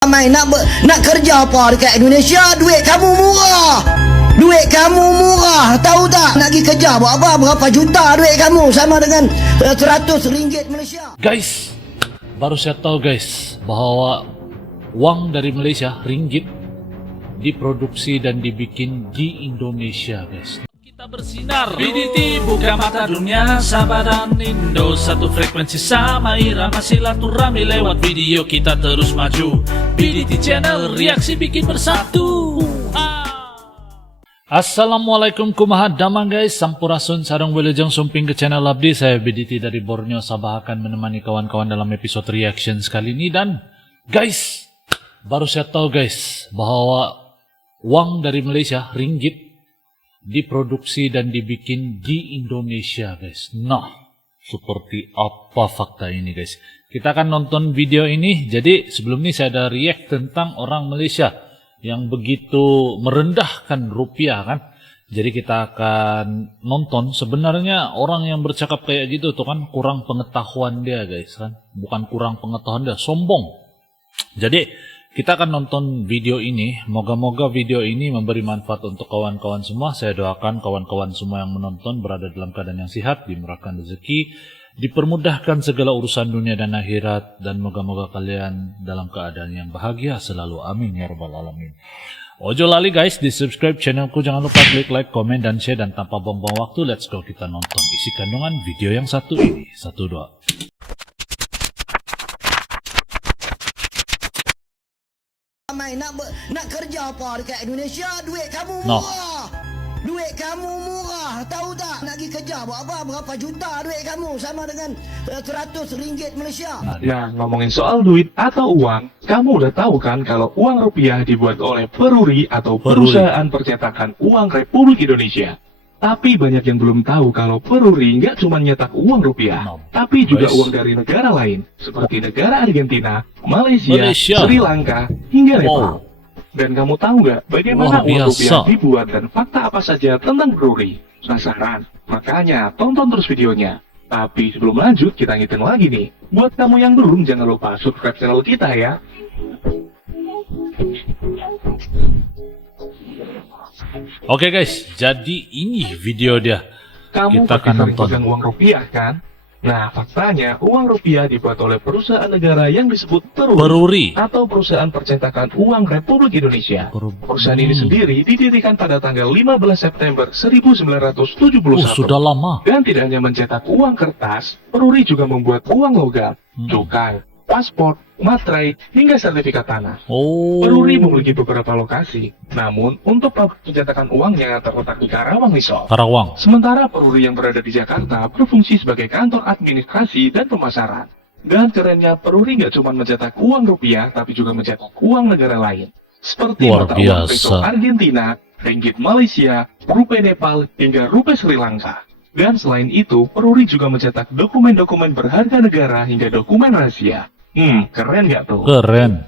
Nak kerja apa dekat Indonesia? Duit kamu murah. Duit kamu murah. Tahu tak? Nak pergi kerja buat apa? Berapa juta duit kamu sama dengan RM100 Malaysia. Guys, baru saya tahu guys bahwa uang dari Malaysia, ringgit, diproduksi dan dibikin di Indonesia guys. Kita bersinar, BDT buka mata dunia, Sabah dan Indo satu frekuensi sama irama silaturahmi lewat video kita terus maju. BDT Channel, reaksi bikin bersatu. Assalamualaikum kumaha damang guys, sampurasun sarang wilujeng sumping ke channel abdi. Saya BDT dari Borneo Sabah akan menemani kawan-kawan dalam episode reaction kali ini. Dan guys, baru saya tahu guys bahwa uang dari Malaysia, ringgit, diproduksi dan dibikin di Indonesia guys. Nah, seperti apa fakta ini guys? Kita akan nonton video ini. Jadi sebelum ini saya ada react tentang orang Malaysia yang begitu merendahkan rupiah kan. Jadi kita akan nonton sebenarnya orang yang bercakap kayak gitu tuh kan kurang pengetahuan dia guys kan. Bukan kurang pengetahuan dia, sombong. Jadi kita akan nonton video ini. Moga-moga video ini memberi manfaat untuk kawan-kawan semua. Saya doakan kawan-kawan semua yang menonton berada dalam keadaan yang sehat, dimurahkan rezeki, dipermudahkan segala urusan dunia dan akhirat, dan moga-moga kalian dalam keadaan yang bahagia selalu. Amin ya rabbal alamin. Ojo lali guys, di subscribe channelku, jangan lupa klik like, komen, dan share. Dan tanpa buang-buang waktu, let's go kita nonton isi kandungan video yang satu ini. 1, 2. Nak kerja apa dekat Indonesia? Duit kamu murah. Duit kamu murah. Tahu tak? Nak pergi kerja buat apa? Berapa juta duit kamu sama dengan RM100 Malaysia. Nah, ngomongin soal duit atau uang, kamu udah tahu kan kalau uang rupiah dibuat oleh Peruri atau Perusahaan Percetakan Uang Republik Indonesia. Tapi banyak yang belum tahu kalau Peruri nggak cuma nyetak uang rupiah, tapi juga uang dari negara lain, seperti negara Argentina, Malaysia, Sri Lanka, hingga Nepal. Dan kamu tahu nggak bagaimana uang rupiah dibuat dan fakta apa saja tentang Peruri? Penasaran? Makanya tonton terus videonya. Tapi sebelum lanjut, kita ngitung lagi nih. Buat kamu yang belum, jangan lupa subscribe channel kita ya. Oke guys, jadi ini video dia. Kamu Kita akan sering nonton. pegang uang rupiah kan? Nah, faktanya uang rupiah dibuat oleh perusahaan negara yang disebut Peruri atau Perusahaan Percetakan Uang Republik Indonesia. Perusahaan ini sendiri didirikan pada tanggal 15 September 1971. Sudah lama. Dan tidak hanya mencetak uang kertas, Peruri juga membuat uang logam, cukai, paspor, materai, hingga sertifikat tanah. Peruri memiliki beberapa lokasi, namun untuk pabrik pencetakan uangnya terletak di Karawang Risol. Karawang. Sementara Peruri yang berada di Jakarta berfungsi sebagai kantor administrasi dan pemasaran. Dan kerennya, Peruri nggak cuma mencetak uang rupiah, tapi juga mencetak uang negara lain. Seperti Luar mata uang biasa. peso Argentina, ringgit Malaysia, rupiah Nepal, hingga rupiah Sri Lanka. Dan selain itu, Peruri juga mencetak dokumen-dokumen berharga negara hingga dokumen rahasia. Keren nggak tuh? Keren.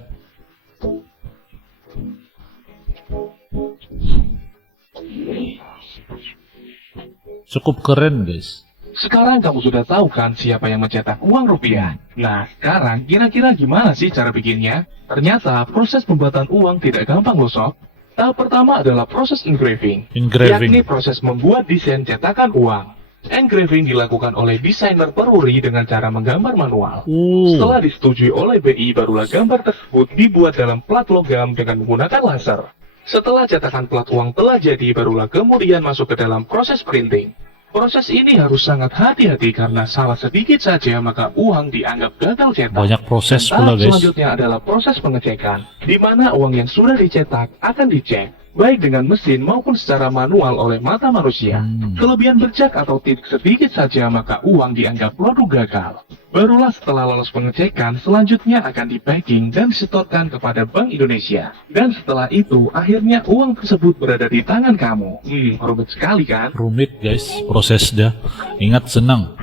Cukup keren guys. Sekarang kamu sudah tahu kan siapa yang mencetak uang rupiah? Nah, sekarang kira-kira gimana sih cara bikinnya? Ternyata proses pembuatan uang tidak gampang loh sob. Tahap pertama adalah proses engraving, yakni proses membuat desain cetakan uang. Engraving dilakukan oleh desainer Peruri dengan cara menggambar manual. Setelah disetujui oleh BI, barulah gambar tersebut dibuat dalam plat logam dengan menggunakan laser. Setelah cetakan plat uang telah jadi, barulah kemudian masuk ke dalam proses printing. Proses ini harus sangat hati-hati karena salah sedikit saja maka uang dianggap gagal cetak. Banyak proses Tahap pula guys. selanjutnya adalah proses pengecekan, di mana uang yang sudah dicetak akan dicek, baik dengan mesin maupun secara manual oleh mata manusia. Kelebihan bercak atau titik sedikit saja maka uang dianggap produk gagal. Barulah setelah lolos pengecekan, selanjutnya akan di-packing dan disetorkan kepada Bank Indonesia. Dan setelah itu, akhirnya uang tersebut berada di tangan kamu. Rumit sekali kan? Rumit guys prosesnya. Ingat senang.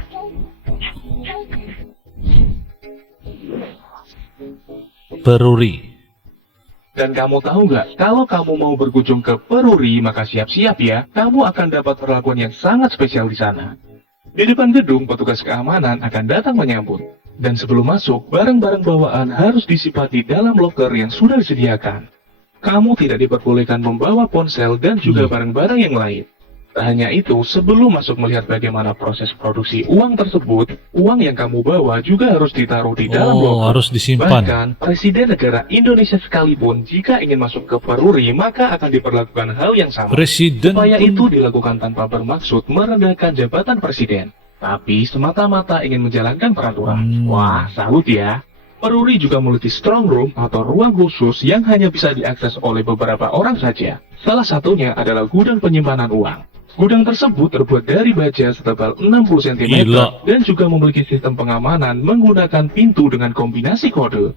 Peruri. Dan kamu tahu nggak, kalau kamu mau berkunjung ke Peruri, maka siap-siap ya, kamu akan dapat perlakuan yang sangat spesial di sana. Di depan gedung, petugas keamanan akan datang menyambut. Dan sebelum masuk, barang-barang bawaan harus disimpan di dalam loker yang sudah disediakan. Kamu tidak diperbolehkan membawa ponsel dan juga barang-barang yang lain. Tak hanya itu, sebelum masuk melihat bagaimana proses produksi uang tersebut, uang yang kamu bawa juga harus ditaruh di dalam loker. Harus disimpan. Bahkan, Presiden negara Indonesia sekalipun jika ingin masuk ke peruri, maka akan diperlakukan hal yang sama. Presiden Upaya pun- itu dilakukan tanpa bermaksud merendahkan jabatan presiden, tapi semata-mata ingin menjalankan peraturan. Wah, salut ya. Peruri juga memiliki strong room atau ruang khusus yang hanya bisa diakses oleh beberapa orang saja. Salah satunya adalah gudang penyimpanan uang. Gudang tersebut terbuat dari baja setebal 60 cm Gila. dan juga memiliki sistem pengamanan menggunakan pintu dengan kombinasi kode.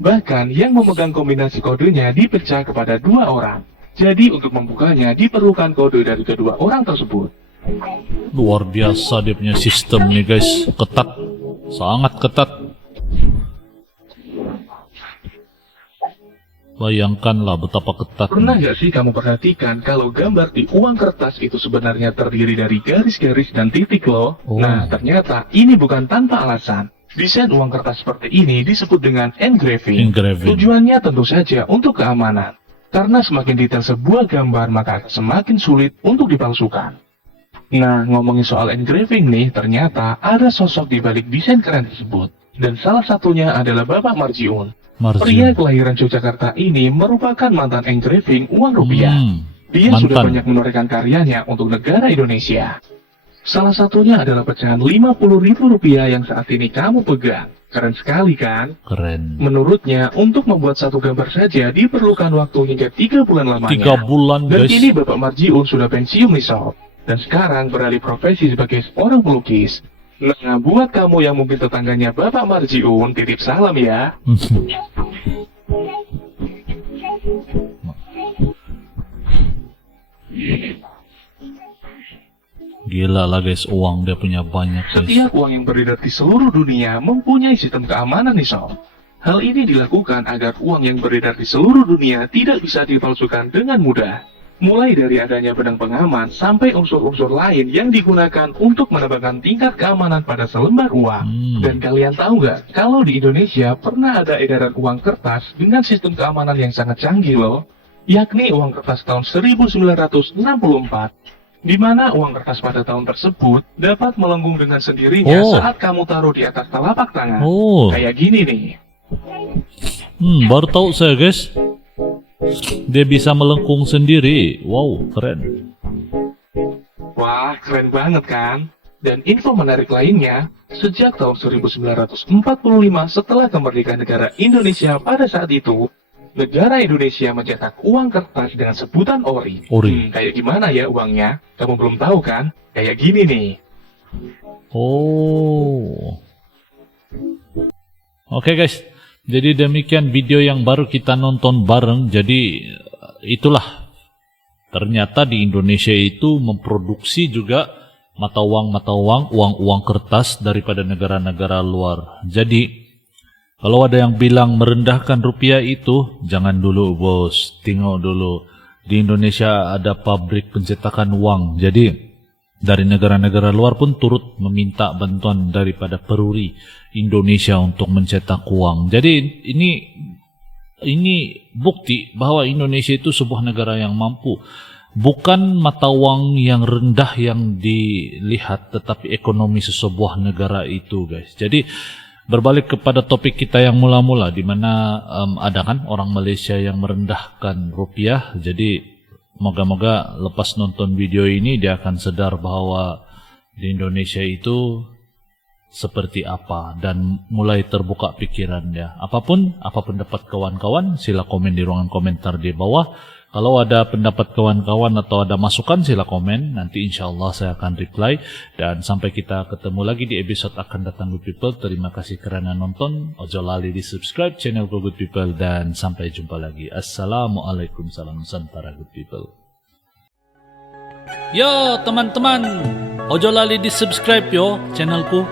Bahkan yang memegang kombinasi kodenya dipecah kepada 2 orang. Jadi untuk membukanya diperlukan kode dari kedua orang tersebut. Luar biasa dia punya sistem nih guys. Ketat. Sangat ketat. Bayangkanlah betapa ketat. Pernah nggak sih kamu perhatikan kalau gambar di uang kertas itu sebenarnya terdiri dari garis-garis dan titik loh? Oh. Nah, ternyata ini bukan tanpa alasan. Desain uang kertas seperti ini disebut dengan engraving. Engraving. Tujuannya tentu saja untuk keamanan. Karena semakin detail sebuah gambar, maka semakin sulit untuk dipalsukan. Nah, ngomongin soal engraving nih, ternyata ada sosok di balik desain keren tersebut. Dan salah satunya adalah Bapak Marjiun. Pria kelahiran Yogyakarta ini merupakan mantan engraving uang rupiah. Dia sudah banyak menorehkan karyanya untuk negara Indonesia. Salah satunya adalah pecahan Rp50.000 yang saat ini kamu pegang. Keren sekali kan? Keren. Menurutnya, untuk membuat satu gambar saja diperlukan waktu hingga 3 bulan lamanya. 3 bulan Dan guys. kini Bapak Marjiun sudah pensiun nih sob. Dan sekarang beralih profesi sebagai seorang pelukis. Nah, buat kamu yang mungkin tetangganya Bapak Marjiun, titip salam ya. Gila lah guys, uang dia punya banyak guys. Setiap uang yang beredar di seluruh dunia mempunyai sistem keamanan nih sob. Hal ini dilakukan agar uang yang beredar di seluruh dunia tidak bisa dipalsukan dengan mudah. Mulai dari adanya benang pengaman sampai unsur-unsur lain yang digunakan untuk menambahkan tingkat keamanan pada selembar uang. Dan kalian tahu nggak, kalau di Indonesia pernah ada edaran uang kertas dengan sistem keamanan yang sangat canggih loh, yakni uang kertas tahun 1964. Di mana uang kertas pada tahun tersebut dapat melengkung dengan sendirinya saat kamu taruh di atas telapak tangan. Kayak gini nih. Baru tahu saya guys. Dia bisa melengkung sendiri. Wow, keren. Wah, keren banget kan? Dan info menarik lainnya, sejak tahun 1945 setelah kemerdekaan negara Indonesia pada saat itu, negara Indonesia mencetak uang kertas dengan sebutan ori. Kayak gimana ya uangnya? Kamu belum tahu kan? Kayak gini nih. Oke guys, jadi demikian video yang baru kita nonton bareng. Jadi itulah, ternyata di Indonesia itu memproduksi juga mata uang, uang kertas daripada negara-negara luar. Jadi kalau ada yang bilang merendahkan rupiah itu, jangan dulu bos, tengok dulu. Di Indonesia ada pabrik pencetakan uang. Jadi dari negara-negara luar pun turut meminta bantuan daripada peruri Indonesia untuk mencetak uang. Jadi ini bukti bahwa Indonesia itu sebuah negara yang mampu. Bukan mata uang yang rendah yang dilihat, tetapi ekonomi sesebuah negara itu guys. Jadi berbalik kepada topik kita yang mula-mula, di mana ada kan orang Malaysia yang merendahkan rupiah. Jadi moga-moga lepas nonton video ini dia akan sadar bahwa di Indonesia itu seperti apa dan mulai terbuka pikirannya. Apapun dapat kawan-kawan, sila komen di ruangan komentar di bawah. Kalau ada pendapat kawan-kawan atau ada masukan, sila komen. Nanti insya Allah saya akan reply. Dan sampai kita ketemu lagi di episode akan datang Good People. Terima kasih kerana nonton. Ojo lali di subscribe channel Good People. Dan sampai jumpa lagi. Assalamualaikum, salam Nusantara Good People. Yo teman-teman, ojo lali di subscribe yo channelku.